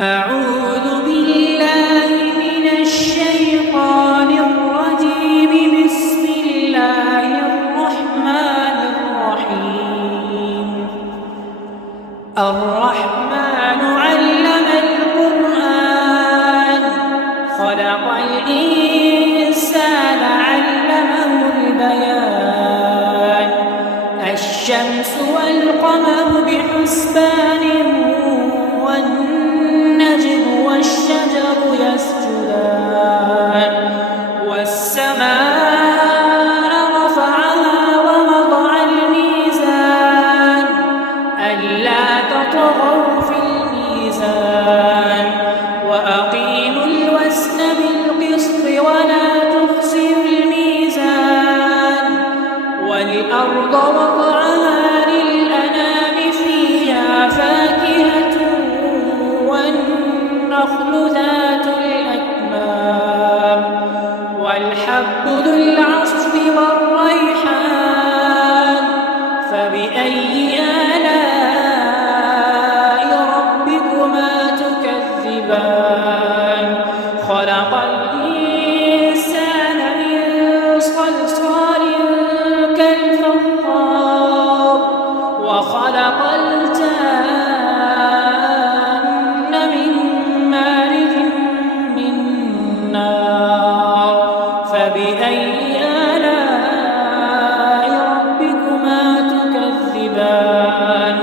أعوذ بالله من الشيطان الرجيم. بسم الله الرحمن الرحيم. الرحمن علم القرآن خلق الإنسان علمه البيان. الشمس والقمر بحسبان والنجم والشجر يسجدان. والسماء رفعها ووضع الميزان ألا تطغوا في الميزان وأقيموا الوزن بالقسط ولا تخسروا الميزان. والأرض وضعها للأنام فيها فاكهة والنخل ذات الأكمام والحب ذو العصف والريحان. فبأي آلاء ربكما تكذبان. خلق الإنسان من صلصال كالفخار وخلق الجان من مارج من نار. فبأي آلاء ربكما تكذبان.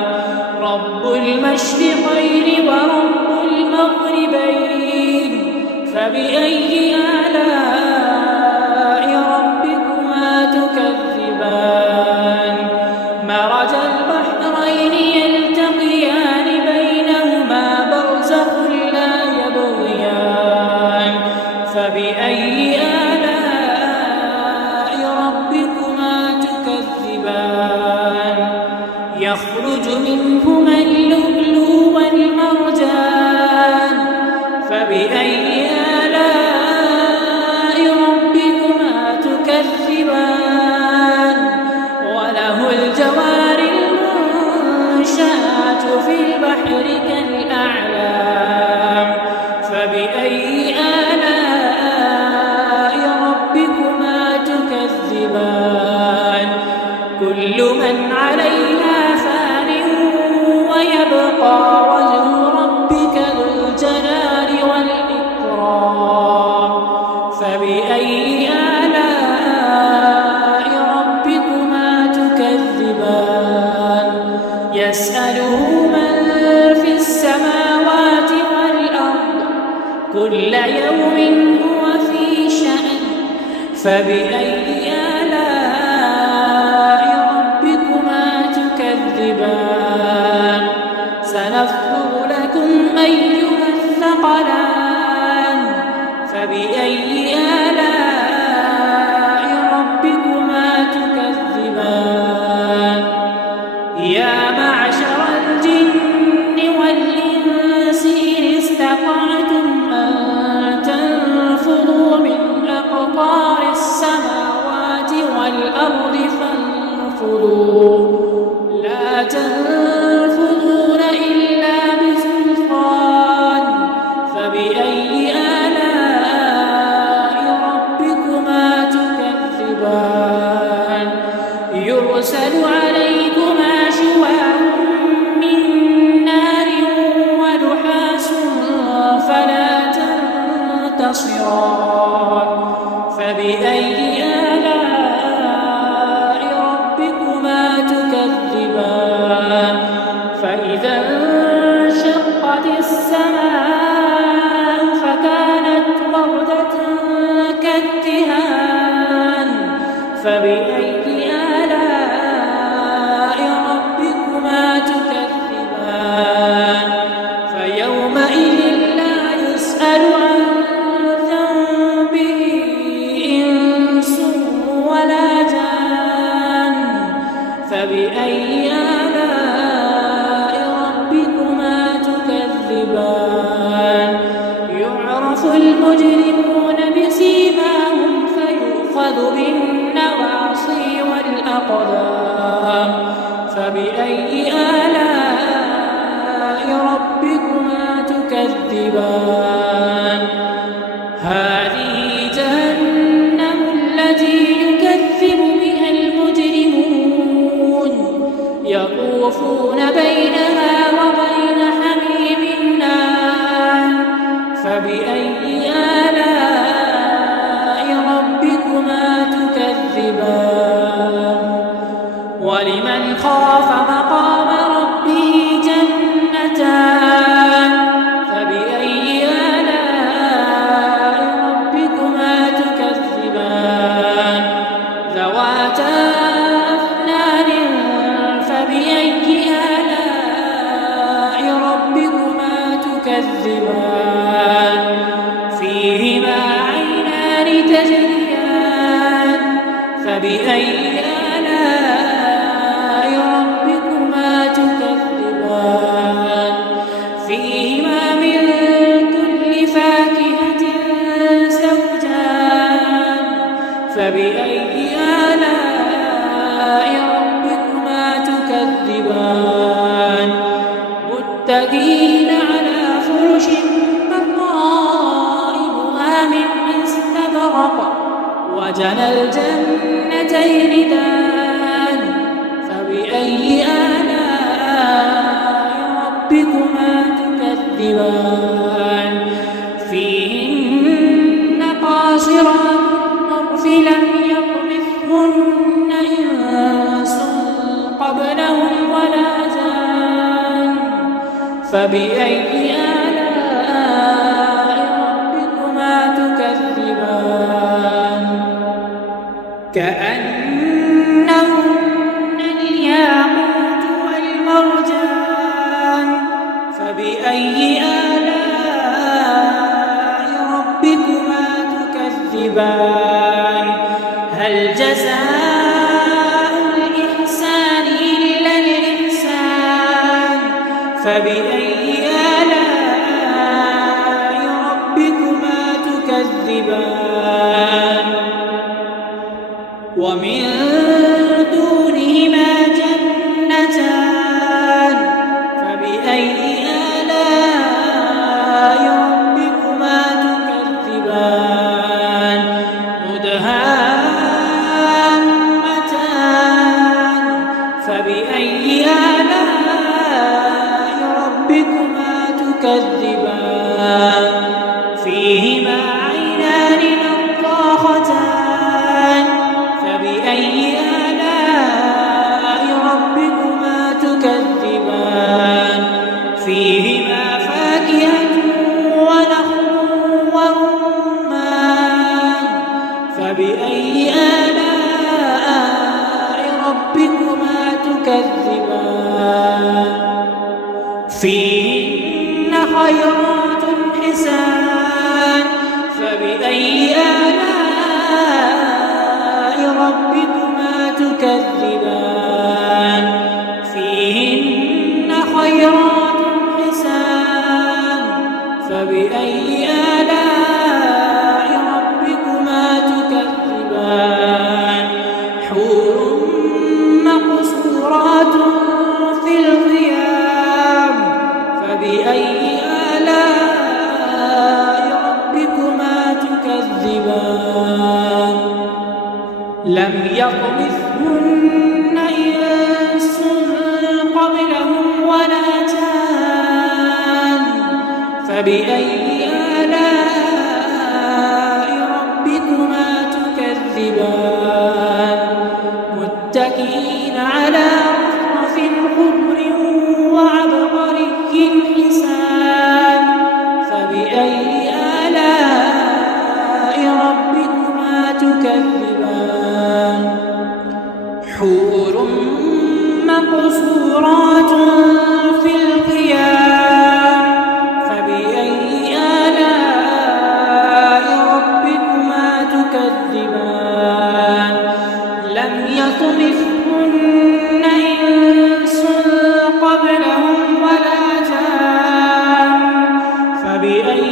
رب المشرقين ورب المغربين. فبأي آلاء ربكما تكذبان. مرج البحرين يلتقيان بينهما برزخ لا يبغيان. فبأي آلاء ربكما تكذبان. يخرج منهما اللؤلؤ والمرجان. فبأي آلاء ربكما تكذبان. وله الجوار المنشآت في البحر كالأعلام. فبأي آلاء ربكما تكذبان. كل من عليها فان ويبقى وجه ربك ذو الجلال والإكرام. فبأي آلاء ربكما تكذبان. يسأله من في السماوات والأرض كل يوم هو في شأن. فبأي آلاء ربكما تكذبان. سنفرغ لكم أيها الثقلان. فبأي آلاء ربكما تكذبان. يا معشر الجن والإنس إن استطعتم أن تنفذوا من أقطار السماوات والأرض فانفذوا لا تنفذون إلا بسلطان. فبأي آلاء ربكما تكذبان. يرسل عليكما شواظ من نار ونحاس فلا تنتصران. فبأي آلاء ربكما تكذبان. فإذا انشقت السماء فكانت وردة كالدهان. فبأي آلاء ربكما تكذبان. فيومئذ لا يسأل عن ذنبه إنس ولا جان. فبأي آلاء ربكما تكذبان. يعرف المجرمون بسيماهم فيؤخذ بالنواصي والأقدام. فبأي آلاء ربكما تكذبان. تكذبان هذه جهنم التي يكذب بها المجرمون يطوفون بينها وبين حميم آن فبأي آلاء ربكما تكذبان ولمن خاف مقام ربه جنتان فبأي آلاء ربكما تكذبان ذواتا أفنان فبأي آلاء ربكما تكذبان فيهما عينان تجريان فبأي آلاء ربكما تكذبان فيهما من كل فاكهة زوجان فبأي آلاء ربكما تكذبان متكئين على فرش بطائنها من استبرق وجنى الجنتين دان فبأي آلاء ربكما تكذبان فيهن قاصرات الطرف لم يطمثهن إنس قبلهم ولا جان فبأي آلاء ربكما تكذبان كأنهن الياقوت والمرجان فبأي آلاء ربكما تكذبان هل جزاء الإحسان إلا الإحسان فبأي آلاء ربكما تكذبان ومن دونهما جنتان فبأي آلاء ربكما تكذبان مدهامتان فبأي آلاء ربكما تكذبان فيهما عينان نضاختان فبأي آلاء ربكما تكذبان فيهما فاكهة ونخل ورمان فبأي آلاء ربكما تكذبان فيهن خيرات حسان فبأي آلاء ربكما تكذبان فيهن خيرات حسان فبأي آلاء ربكما تكذبان حور مقصورات في الخيام فبأي آلاء ربكما تكذبان لم يطمثهن إنس قبلهم ولا جان فبأي آلاء ربكما تكذبان متكئين على رفرف خضر وعبقري حسان فبأي آلاء ربكما تكذبان حور مقصورات في الخيام فبأي آلاء ربكما تكذبان لم يطمثهن إنس قبلهم ولا جان فبأي